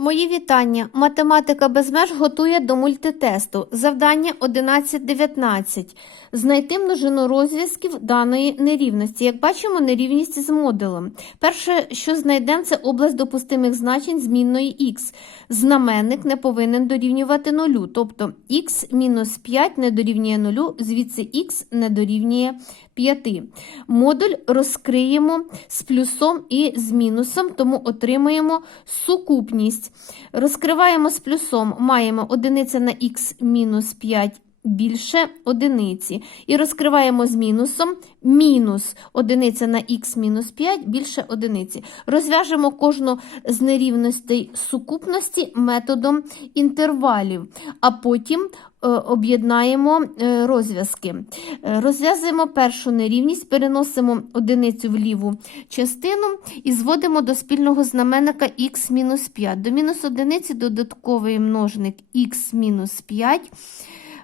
Мої вітання. Математика без меж готує до мультитесту. Завдання 11.19. Знайти множину розв'язків даної нерівності. Як бачимо, нерівність з модулем. Перше, що знайдемо, це область допустимих значень змінної х. Знаменник не повинен дорівнювати нулю, тобто х мінус 5 не дорівнює нулю, звідси х не дорівнює 5. Модуль розкриємо з плюсом і з мінусом, тому отримуємо сукупність. Розкриваємо з плюсом, маємо одиниця на х мінус 5 більше одиниці. І розкриваємо з мінусом мінус одиниця на х мінус 5 більше одиниці. Розв'яжемо кожну з нерівностей сукупності методом інтервалів, а потім е, об'єднаємо е, розв'язки. Е, Розв'язуємо першу нерівність, переносимо одиницю в ліву частину і зводимо до спільного знаменника х мінус 5. До мінус одиниці додатковий множник х мінус 5.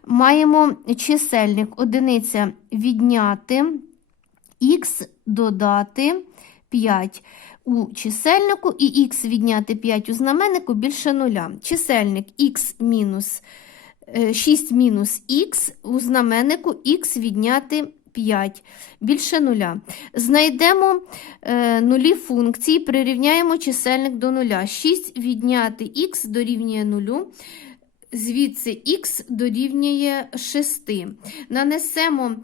Маємо чисельник одиниця відняти х додати 5 у чисельнику і х відняти 5 у знаменнику більше нуля. Чисельник х мінус е, 6 мінус х у знаменнику х відняти 5 більше нуля. Знайдемо е, нулі функції, прирівняємо чисельник до нуля. 6 відняти х дорівнює нулю. Звідси х дорівнює 6. Нанесемо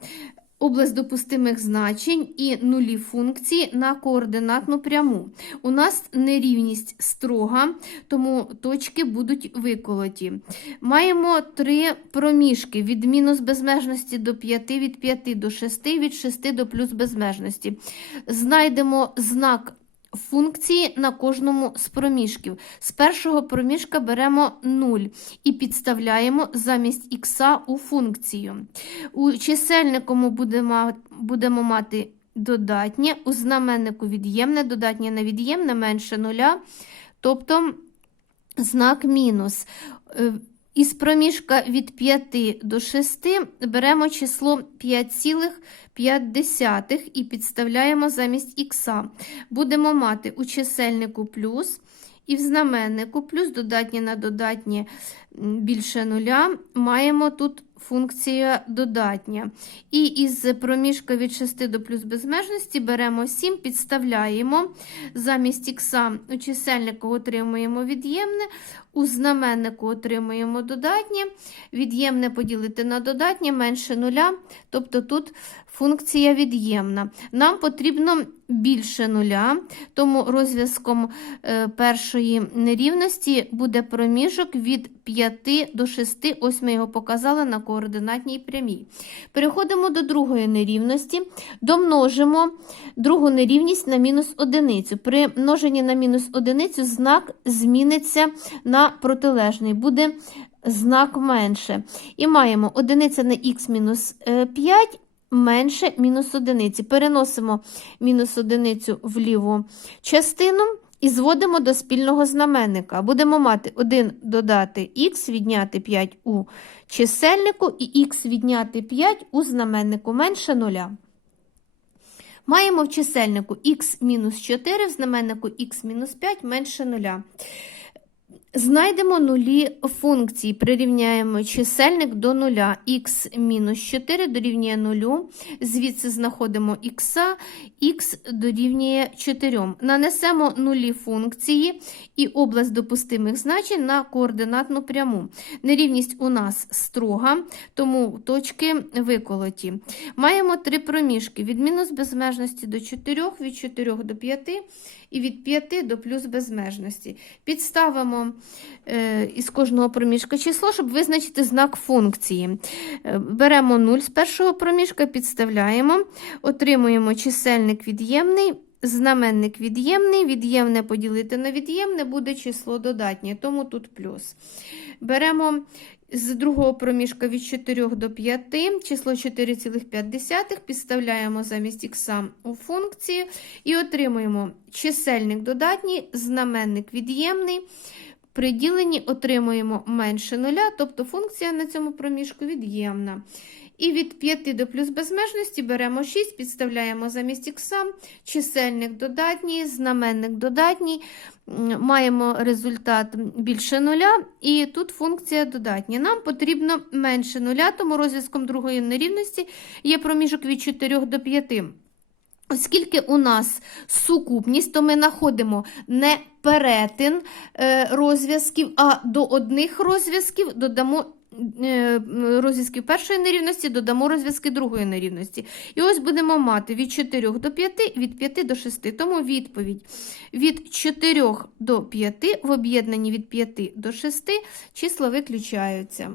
область допустимих значень і нулі функції на координатну пряму. У нас нерівність строга, тому точки будуть виколоті. Маємо три проміжки від мінус безмежності до 5, від 5 до 6, від 6 до плюс безмежності. Знайдемо знак функції на кожному з проміжків. З першого проміжка беремо 0 і підставляємо замість х у функцію. У чисельнику ми будемо, мати додатнє, у знаменнику від'ємне, додатнє на від'ємне менше нуля, тобто знак мінус. Із проміжка від 5 до 6 беремо число 5,5 і підставляємо замість х. Будемо мати у чисельнику плюс і в знаменнику плюс додатні на додатнє більше нуля. Маємо тут функція додатня. І із проміжка від 6 до плюс безмежності беремо 7, підставляємо. Замість х у чисельнику отримуємо від'ємне, у знаменнику отримуємо додатнє. Від'ємне поділити на додатнє менше нуля, тобто тут функція від'ємна. Нам потрібно більше нуля, тому розв'язком е, першої нерівності буде проміжок від 5 до 6. Ось ми його показали на координатній прямій. Переходимо до другої нерівності, домножимо другу нерівність на мінус одиницю. При множенні на мінус одиницю знак зміниться на протилежний, буде знак менше. І маємо одиниця на х мінус 5 менше мінус одиниці. Переносимо мінус одиницю в ліву частину і зводимо до спільного знаменника. Будемо мати 1 додати х, відняти 5 у чисельнику і х відняти 5 у знаменнику менше 0. Маємо в чисельнику х мінус 4, в знаменнику х мінус 5 менше нуля. Знайдемо нулі функції, прирівняємо чисельник до нуля. х мінус 4 дорівнює 0, звідси знаходимо х, х дорівнює 4. Нанесемо нулі функції і область допустимих значень на координатну пряму. Нерівність у нас строга, тому точки виколоті. Маємо три проміжки від мінус безмежності до 4, від 4 до 5 і від 5 до плюс безмежності. Підставимо із кожного проміжка число, щоб визначити знак функції. Е, беремо 0 з першого проміжка, підставляємо, отримуємо чисельник від'ємний. Знаменник від'ємний, від'ємне поділити на від'ємне буде число додатнє, тому тут плюс. Беремо з другого проміжка від 4 до 5, число 4,5, підставляємо замість х у функції і отримуємо чисельник додатній, знаменник від'ємний. При діленні отримуємо менше нуля, тобто функція на цьому проміжку від'ємна. І від 5 до плюс безмежності беремо 6, підставляємо замість ікса, чисельник додатній, знаменник додатній, маємо результат більше нуля, і тут функція додатня. Нам потрібно менше нуля, тому розв'язком другої нерівності є проміжок від 4 до 5. Оскільки у нас сукупність, то ми знаходимо не перетин е, розв'язків, а до одних розв'язків додамо е, розв'язків першої нерівності, додамо розв'язки другої нерівності. І ось будемо мати від 4 до 5, від 5 до 6. Тому відповідь від 4 до 5 в об'єднанні від 5 до 6 числа виключаються.